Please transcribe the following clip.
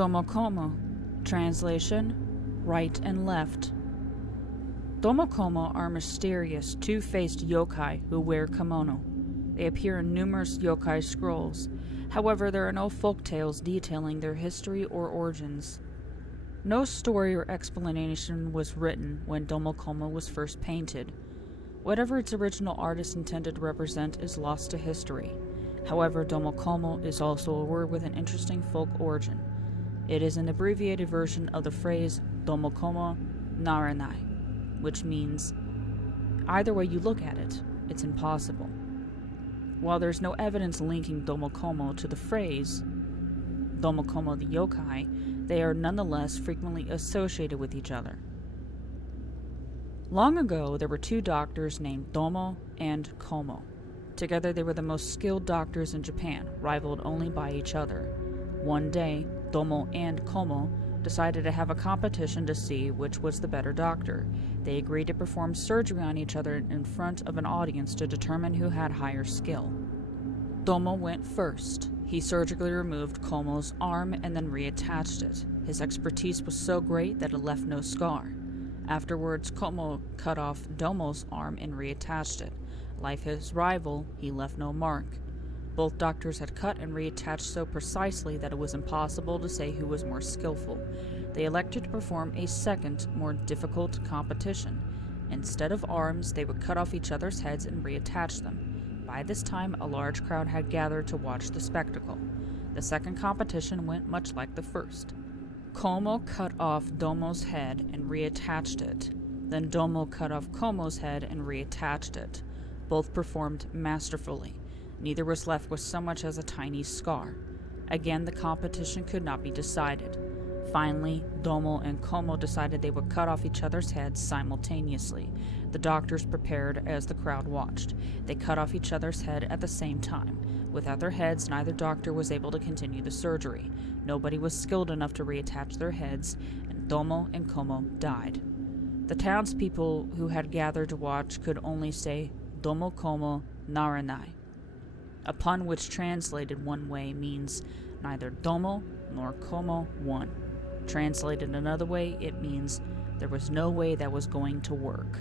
Domokomo. Translation: right and left. Domokomo are mysterious, two-faced yokai who wear kimono. They appear in numerous yokai scrolls. However, there are no folktales detailing their history or origins. No story or explanation was written when Domokomo was first painted. Whatever its original artist intended to represent is lost to history. However, Domokomo is also a word with an interesting folk origin. It is an abbreviated version of the phrase Domokomo naranai, which means, either way you look at it, it's impossible. While there's no evidence linking Domokomo to the phrase Domokomo the yokai, they are nonetheless frequently associated with each other. Long ago, there were two doctors named Domo and Komo. Together, they were the most skilled doctors in Japan, rivaled only by each other. One day, Domo and Komo decided to have a competition to see which was the better doctor. They agreed to perform surgery on each other in front of an audience to determine who had higher skill. Domo went first. He surgically removed Komo's arm and then reattached it. His expertise was so great that it left no scar. Afterwards, Komo cut off Domo's arm and reattached it. Like his rival, he left no mark. Both doctors had cut and reattached so precisely that it was impossible to say who was more skillful. They elected to perform a second, more difficult competition. Instead of arms, they would cut off each other's heads and reattach them. By this time, a large crowd had gathered to watch the spectacle. The second competition went much like the first. Komo cut off Domo's head and reattached it. Then Domo cut off Komo's head and reattached it. Both performed masterfully. Neither was left with so much as a tiny scar. Again, the competition could not be decided. Finally, Domo and Komo decided they would cut off each other's heads simultaneously. The doctors prepared as the crowd watched. They cut off each other's head at the same time. Without their heads, neither doctor was able to continue the surgery. Nobody was skilled enough to reattach their heads, and Domo and Komo died. The townspeople who had gathered to watch could only say Domokomo naranai, a pun which translated one way means neither Domo nor Komo won. Translated another way, it means there was no way that was going to work.